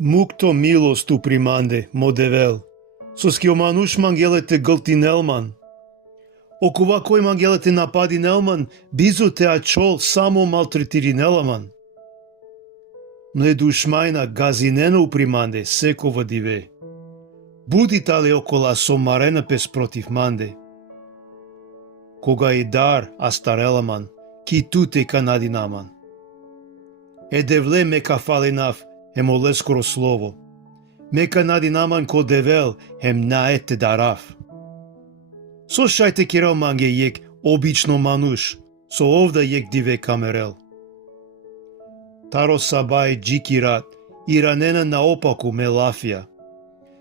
Мукто милост у приманде, модевел. Соски омануш мангелете гълтинелман. Окова кој мангелете нападинелман, бизу те ачол само малтретиринеламан. Мледушмајна газинено у приманде, секова диве. Буди тали окола сомарена пес против манде. Кога и дар астареламан, ки туте канадинаман. Едевле мека фалинав, емоле скоро слово. Мека надинаман ко девел, ем наете дарав. Со шајте керел манге јек обично мануш, со овда јек диве камерел. Таро сабај джикират, иранена наопаку мелафија.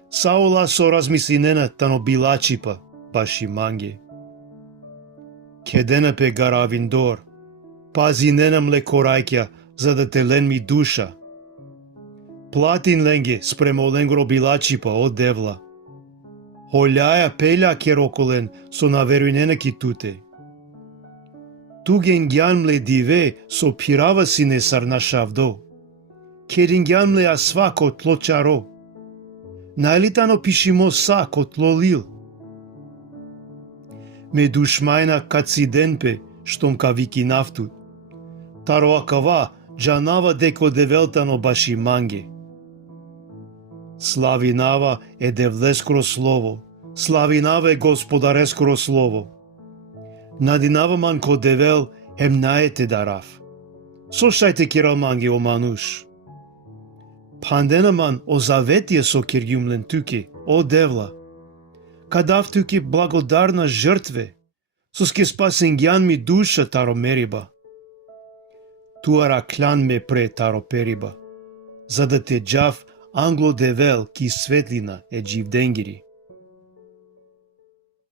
Саола со размислинена тано билачипа, баши манге. Кедена пе гаравиндор, пазинена млекорајќа, за да те лен ми душа. Платин ленге спремо ленгро билачипа од девла. Олјаја пелја кероколен со наверуинена ки туте. Тугенгјан мле диве со пирава си не сарнашавдо. Керингјан мле асва кот лочаро. Најлитано пишимо са кот лолил. Ме душмајна кациденпе, штом кавики нафтут. Таро акава джанава деко девелтано баши манге. Славинава е девлескро слово, славинава е господарескро слово. Надинава ман ко девел ем наете дарав. Со шајте керал манге о мануш. Пандена ман о заветие со киргјумлен туке, о девла. Кадав туке благодарна жртве, со ске спасенгјан ми душа таро мериба. Туара клян ме пре таро периба, за да те джав англо девел ки светлина е дживденгири.